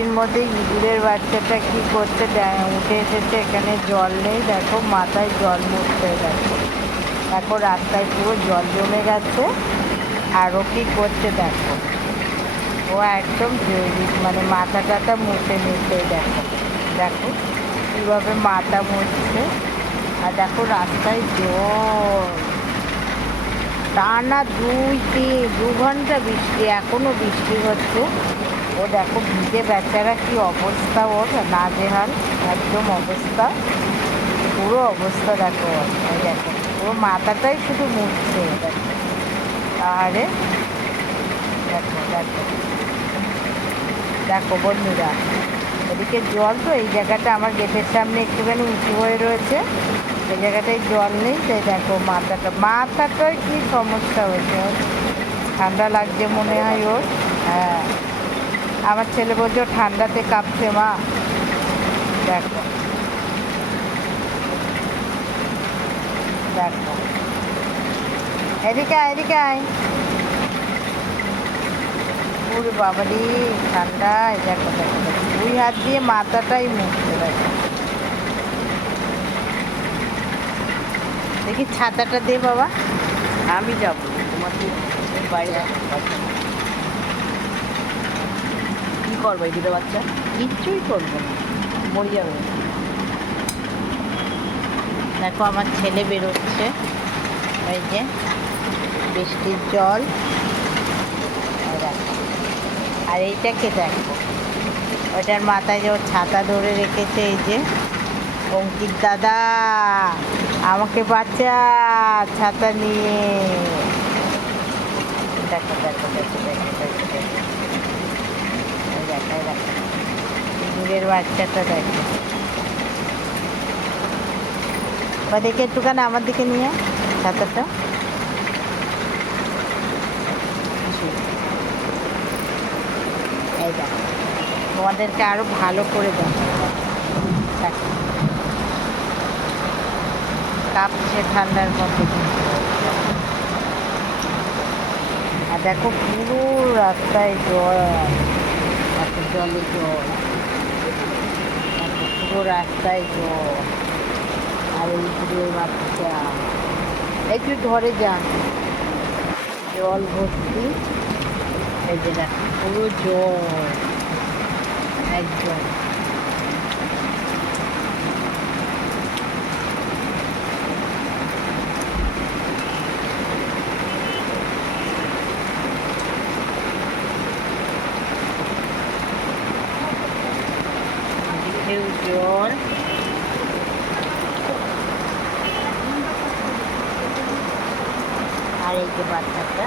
বৃষ্টির মধ্যে ইঁদুরের বাচ্চাটা কি করছে, উঠে এসেছে, এখানে জল নেই, দেখো মাথায় জল মুছছে, দেখো দেখো রাস্তায় পুরো জল জমে গেছে। আর ও কী করছে দেখো, ও একদম জৈবিক মানে মাথা টাথা মুছে নিচ্ছে, দেখো দেখো কীভাবে মাথা মুছছে। আর দেখো রাস্তায় জল, টানা 2-3 বৃষ্টি, এখনও বৃষ্টি হচ্ছে। ও দেখো ভিজে বেচারা, কি অবস্থা ওর, নাজেহাল একদম অবস্থা, পুরো অবস্থা দেখো ওর। এই দেখো পুরো মাথাটাই শুধু মুছছে, দেখো আরে দেখো দেখো দেখো বন্ধুরা, এদিকে জল তো, এই জায়গাটা আমার গেটের সামনে একটুখানি উঁচু হয়ে রয়েছে, এই জায়গাটায় জল নেই, তাই দেখো মাথাটার কি সমস্যা হয়েছে ওর, ঠান্ডা লাগছে মনে হয় ওর। হ্যাঁ, আমার ছেলে বলছে ঠান্ডাতে কাঁপছে মা, দেখো দেখো এদিকে আয় এদিকে আয়, ওরে বাবারি ঠান্ডা, এই দেখো দেখো দেখো 2 হাত দিয়ে মাথাটাই মুছতে, দেখো দেখি ছাতাটা দে বাবা। আমি যাবো তোমার বাইরে কি করবো, এই দুটো বাচ্চা কিচ্ছুই করবো না, মরে যাবে। দেখো আমার ছেলে বেরোচ্ছে, এই যে বৃষ্টির জল, এই দেখো। আর এইটাকে দেখো, ওটার মাথায় যে ওর ছাতা ধরে রেখেছে, এই যে অঙ্কিত দাদা আমাকে বাঁচা ছাতা নিয়ে, দেখো দেখো দেখো দেখো দেখো দেখো, এই দেখো এই দেখো ইঁদুরের বাচ্চাটা দেখো। বা দেখে একটুখানি আমার দিকে নিয়ে ছাতাটা, এই দেখো তোমাদেরকে আরো ভালো করে দেখো, কাঁপছে ঠান্ডার মধ্যে কিন্তু। আর দেখো পুরো রাস্তায় জল, এত জলে জল, পুরো রাস্তায় জল। আর এই পুরো বাচ্চা একটু ধরে যান, জল ভর্তি, এই যে দেখো পুরো জল একদম। জল আর এই যে বাচ্চাটা